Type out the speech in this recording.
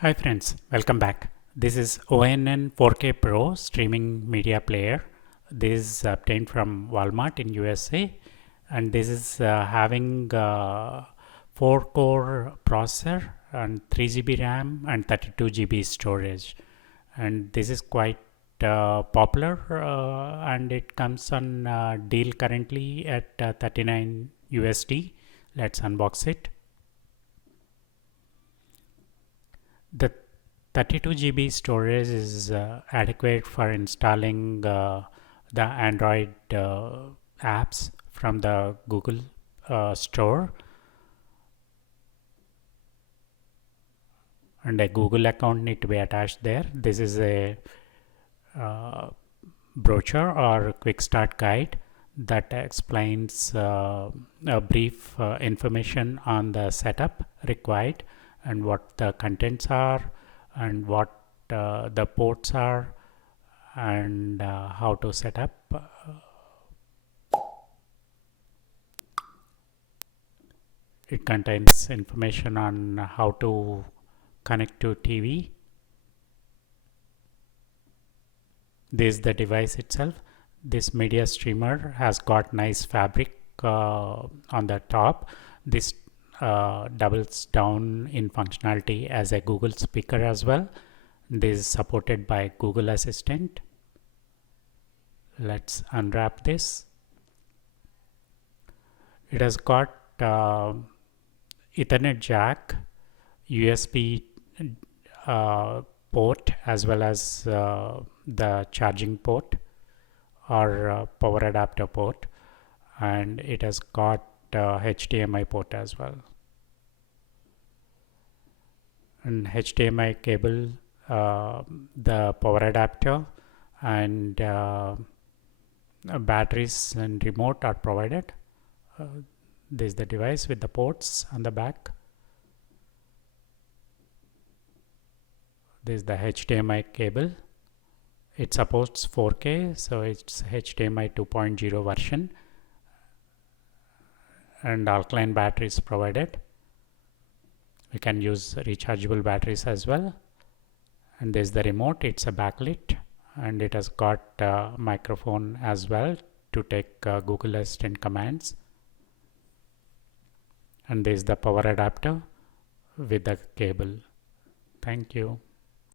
Hi friends, welcome back. This is ONN 4K Pro streaming media player. This is obtained from Walmart in USA, and this is having 4 core processor and 3 GB RAM and 32 GB storage. And this is quite popular, and it comes on deal currently at 39 USD. Let's unbox it. The 32 GB storage is adequate for installing the Android apps from the Google Store, and a Google account need to be attached there. This is a uh, brochure or quick start guide that explains a brief information on the setup required and what the contents are and what the ports are and how to set up. It contains information on how to connect to TV. This is the device itself. This media streamer has got nice fabric on the top. This doubles down in functionality as a Google speaker as well. This is supported by Google Assistant. Let's unwrap this. It has got Ethernet jack, USB port, as well as the charging port or power adapter port, and it has got HDMI port as well, and HDMI cable, the power adapter, and batteries and remote are provided. This is the device with the ports on the back. This is the HDMI cable. It supports 4K, so it's HDMI 2.0 version, and alkaline batteries provided. We can use rechargeable batteries as well. And there's the remote. It's a backlit, and it has got a microphone as well to take Google Assistant commands. And there's the power adapter with the cable. Thank you.